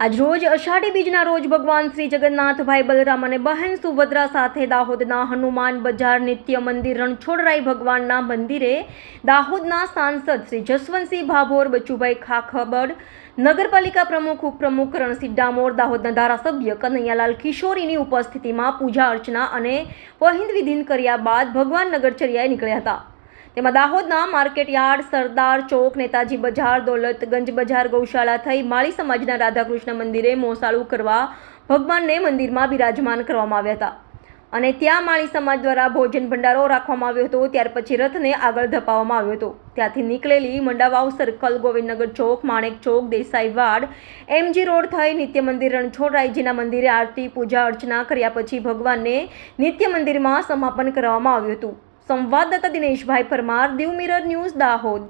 આજરોજ અષાઢી બીજના રોજ ભગવાન શ્રી જગન્નાથભાઈ બલરામ અને બહેન સુભદ્રા સાથે દાહોદના હનુમાન બજાર નિત્ય મંદિર રણછોડરાય ભગવાનના મંદિરે દાહોદના સાંસદ શ્રી જસવંતસિંહ ભાભોર, બચુભાઈ ખાખબડ નગરપાલિકા પ્રમુખ, ઉપપ્રમુખ રણસિંહ ડામોર દાહોદના ધારાસભ્ય કનૈયાલાલ કિશોરીની ઉપસ્થિતિમાં પૂજા અર્ચના અને પહિંદ વિધિન કર્યા બાદ ભગવાન નગરચર્યાએ નીકળ્યા હતા. તેમાં દાહોદના માર્કેટ યાર્ડ, સરદાર ચોક, નેતાજી બજાર, દોલતગંજ બજાર, ગૌશાળા થઈ માળી સમાજના રાધાકૃષ્ણ મંદિરે મોસાળું કરવા ભગવાનને મંદિરમાં બિરાજમાન કરવામાં આવ્યા હતા. અને ત્યાં માળી સમાજ દ્વારા ભોજન ભંડારો રાખવામાં આવ્યો હતો. ત્યાર પછી રથને આગળ ધપાવવામાં આવ્યો હતો. ત્યાંથી નીકળેલી મંડાવાવ સર્કલ, ગોવિંદનગર ચોક, માણેક ચોક, દેસાઈ વાડ, એમજી રોડ થઈ નિત્ય મંદિર રણછોડરાયજીના મંદિરે આરતી, પૂજા અર્ચના કર્યા પછી ભગવાનને નિત્ય મંદિરમાં સમાપન કરવામાં આવ્યું હતું. સંવાદદાતા દિનેશભાઈ પરમાર દીવ મિરર ન્યૂઝ દાહોદ.